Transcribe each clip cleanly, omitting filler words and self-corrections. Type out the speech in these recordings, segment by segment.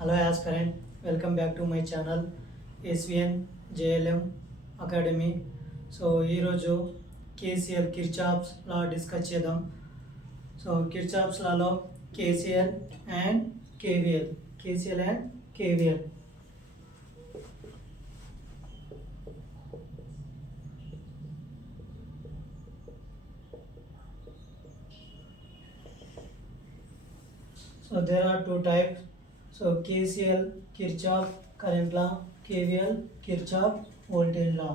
Hello aspirant, welcome back to my channel SVN JLM Academy. So ఈరోజు కేసీఎల్ కిర్చాప్స్ లా డిస్కస్ చేద్దాం. సో కిర్చాప్స్ లాలో KCL and KVL, KCL and KVL. So there are two types. So KCL Kirchhoff current law, KVL Kirchhoff voltage law.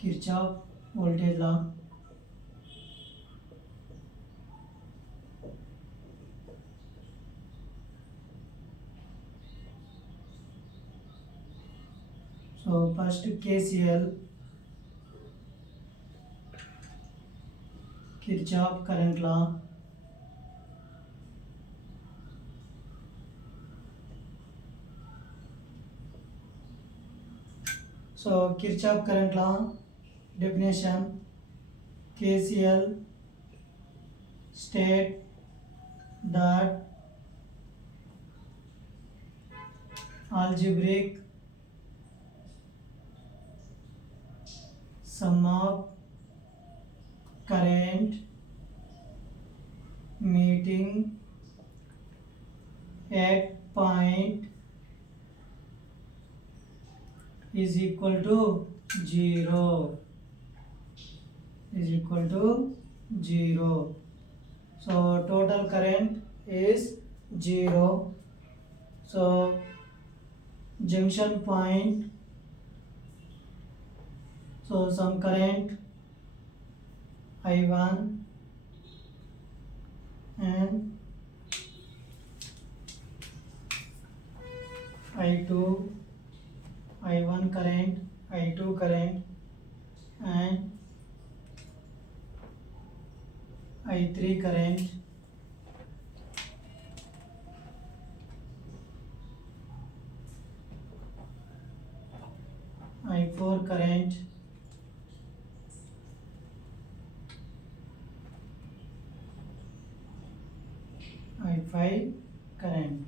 Kirchhoff voltage law. So first KCL, Kirchhoff current law. So Kirchhoff current law definition: KCL state that algebraic sum of current meeting at point is equal to 0. So total current is 0. So junction point, so some current I1 and I2, I1 current, I2 current and I3 current, I4 current, I5 current.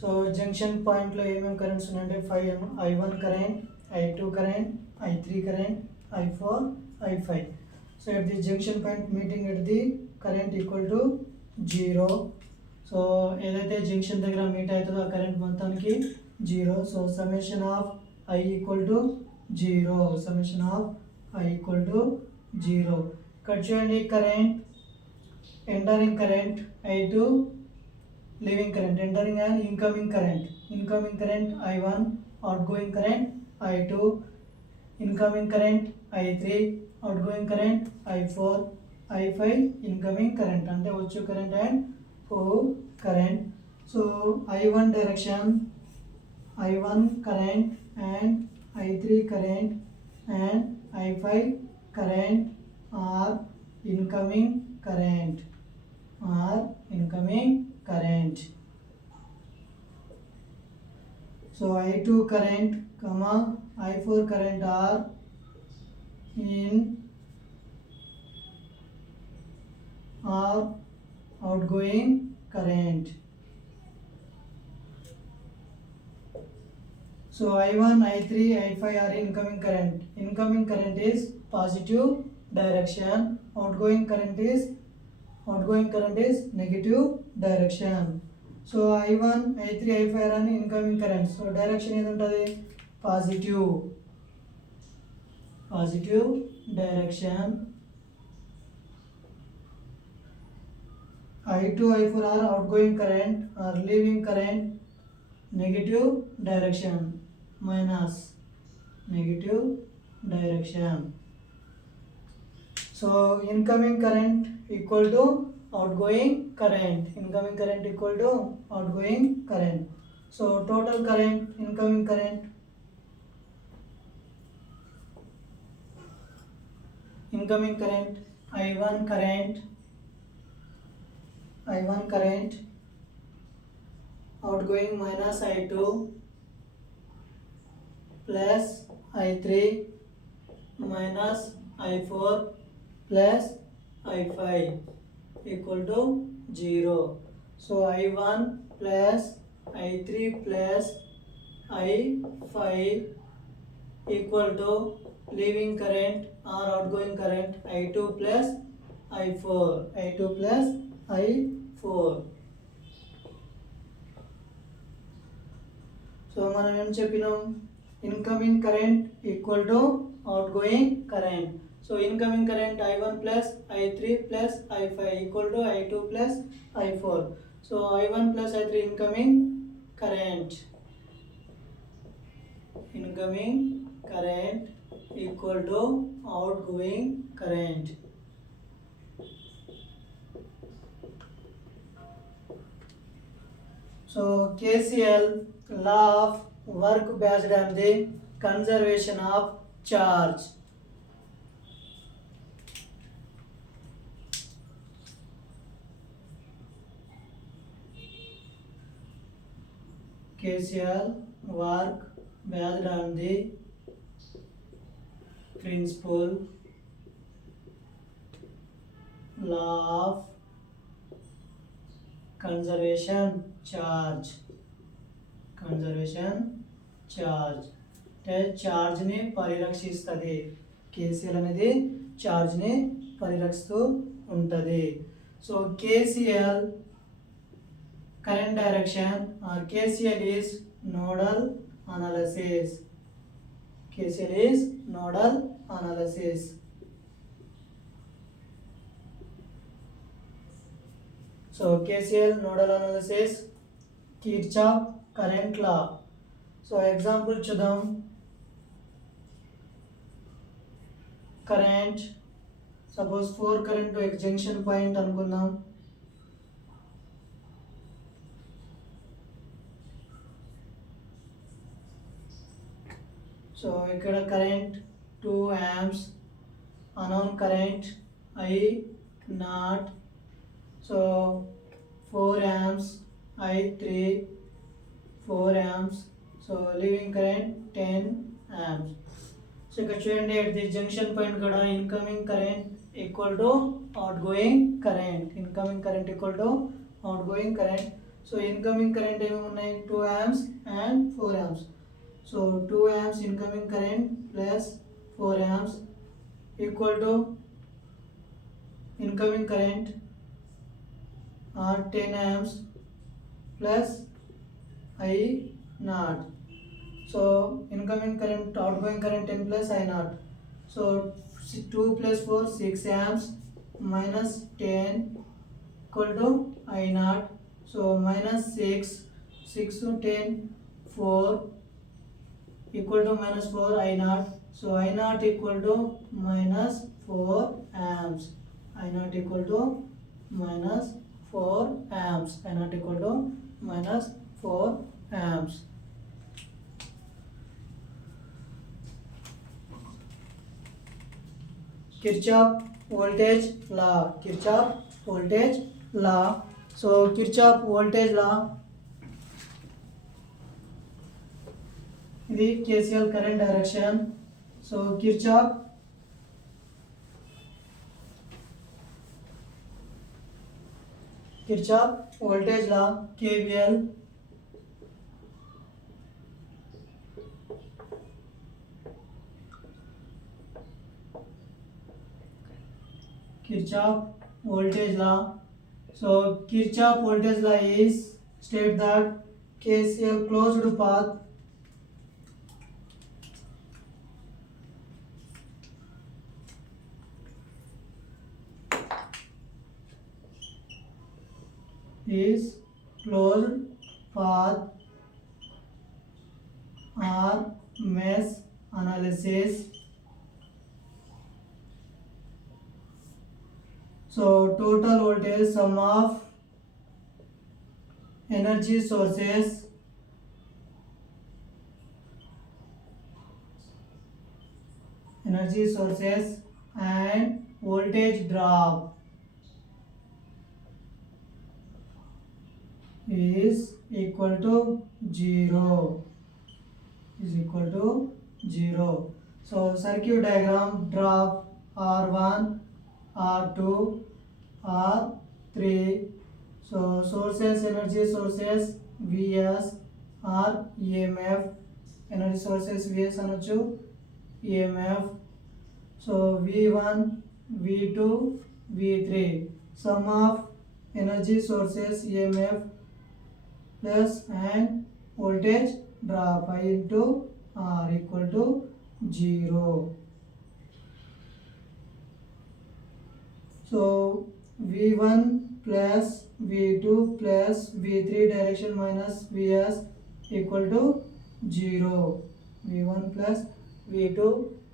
So junction పాయింట్లో ఏమేమి కరెంట్స్ ఉన్నాయంటే 5 I1 current, I2 current, I3 current, I4, I5. So at the junction point meeting at the current equal to 0. సో ఏదైతే జంక్షన్ దగ్గర మీట్ అవుతుందో ఆ కరెంట్ మొత్తానికి 0. So summation of I equal to 0. Summation of I equal to 0. ఇక్కడ చూడండి current entering current I2, leaving current, entering and incoming current I1, outgoing current I2, incoming current I3, outgoing current I4, I5, incoming current అంటే వచ్చు current and current. So I1 direction, I1 current and I3 current and I5 current are incoming current. So I2 current, I4 current are outgoing current. So I1, I3, I5 are incoming current. Incoming current is positive direction. Outgoing current is negative direction. So I1, I3, I5 are incoming current. So direction is positive direction. I2, I4 are outgoing current or leaving current, negative direction, minus negative direction. So incoming current equal to outgoing current. So total current, incoming current I1 current, I1 current outgoing minus I2 plus I3 minus I4 plus I5 equal to 0. So I1 plus I3 plus I5 equal to leaving current or outgoing current I2 plus I2 plus I4. So మనం ఏం చెప్పినాం, incoming current equal to outgoing current. So incoming current I1 plus I3 plus I5 equal to I2 plus I4. So I1 plus I3 incoming current equal to outgoing current. So KCL, law of work based on the conservation of charge. KCL, work based on the principle, law of conservation charge. అంటే ఛార్జ్ని పరిరక్షిస్తుంది. కేసీఎల్ అనేది ఛార్జ్ని పరిరక్షిస్తూ ఉంటుంది. So KCL current direction or KCL is nodal analysis. So KCL nodal analysis, Kirchhoff current law. So example చూద్దాం. Current suppose 4 current to junction point అనుకుందాం. So ఇక్కడ current 2 amps, unknown current I0. So 4 amps I3 4 amps. So leaving current 10 amps. So ఇక్కడ చూడండి, at the junction point కూడా incoming current equal to outgoing current. So incoming current ఏమేమి ఉన్నాయి, 2 amps and 4 amps. So 2 amps incoming current plus 4 amps equal to incoming current are 10 amps plus I0. So incoming current, outgoing current 10 plus I0. So 2 plus 4 6 amps minus 10 equal to I0. So minus 6 to 10 4 equal to minus 4 I0. So I0 equal to minus 4 amps. I0 equal to minus 4 amps. I0 equal to minus 4 amps. Kirchhoff voltage law. So Kirchhoff voltage law, ఇది KCL current direction. So Kirchhoff voltage law, KVL. Kirchhoff voltage law. So Kirchhoff voltage law is state that KCL closed path is closed path or mesh analysis. So total voltage sum of energy sources and voltage drop is equal to 0. Is equal to 0. So circuit diagram, drop R1, R2, R3. So sources, energy sources Vs or EMF. Energy sources Vs anochu, EMF. So V1, V2, V3. Sum of energy sources EMF plus and voltage drop I into R equal to 0. So V1 plus V2 plus V3 direction minus Vs equal to 0. V1 plus V2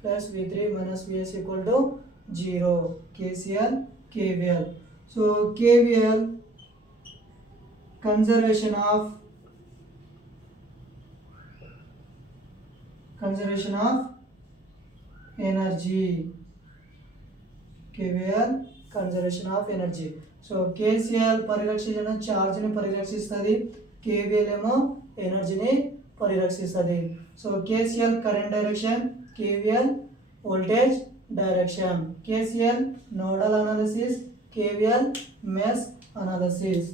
plus V3 minus Vs equal to 0. KCL, KVL. So KVL, conservation of energy. KVL, conservation of energy. So KCL పరిరక్షించడం charge ని పరిరక్షిస్తుంది, KVL ఏమో ఎనర్జీని పరిరక్షిస్తుంది. So KCL current direction, KVL voltage direction. KCL nodal analysis, KVL mesh analysis.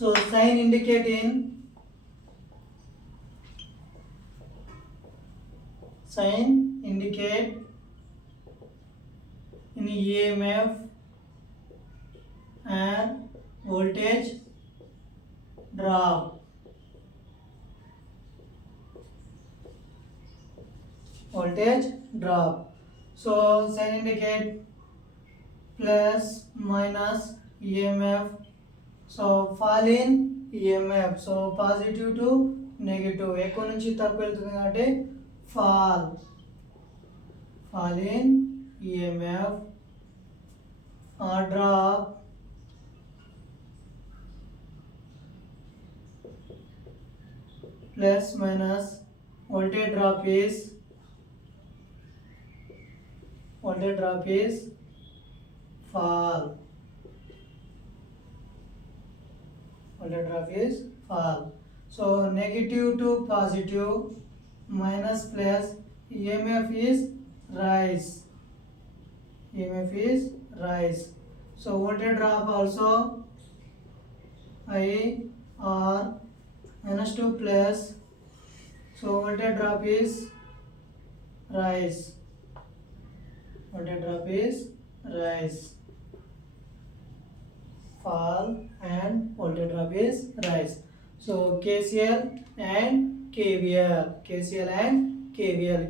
So sign indicate in EMF and voltage drop. So sign indicate plus minus EMF. So fall in EMF. So positive to negative. ఎక్కువ నుంచి తక్కువ వెళ్తుంది కాబట్టి fall in EMF or drop plus minus voltage drop is fall. Voltage drop is fall. So negative to positive, minus plus, EMF is rise. So voltage drop also I or minus 2 plus. So voltage drop is rise. Fall and voltage drop is rise. So KCL and KVL,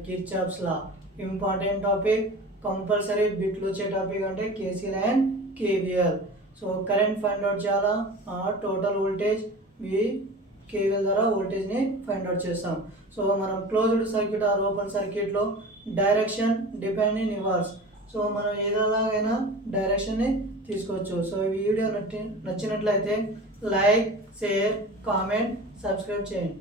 Kirchhoff's law. Important topic, compulsory బిట్లు వచ్చే టాపిక్ అంటే KCL and KVL. So current find out చేయాలా, total voltage KVL ద్వారా వోల్టేజ్ని find out చేస్తాం. సో మనం closed circuit are open సర్క్యూట్లో direction depend in reverse. So మనం ఏదోలాగైనా డైరెక్షన్ని తీసుకోవచ్చు. సో ఈ వీడియో నచ్చినట్లయితే లైక్, షేర్, కామెంట్, సబ్స్క్రైబ్ చేయండి.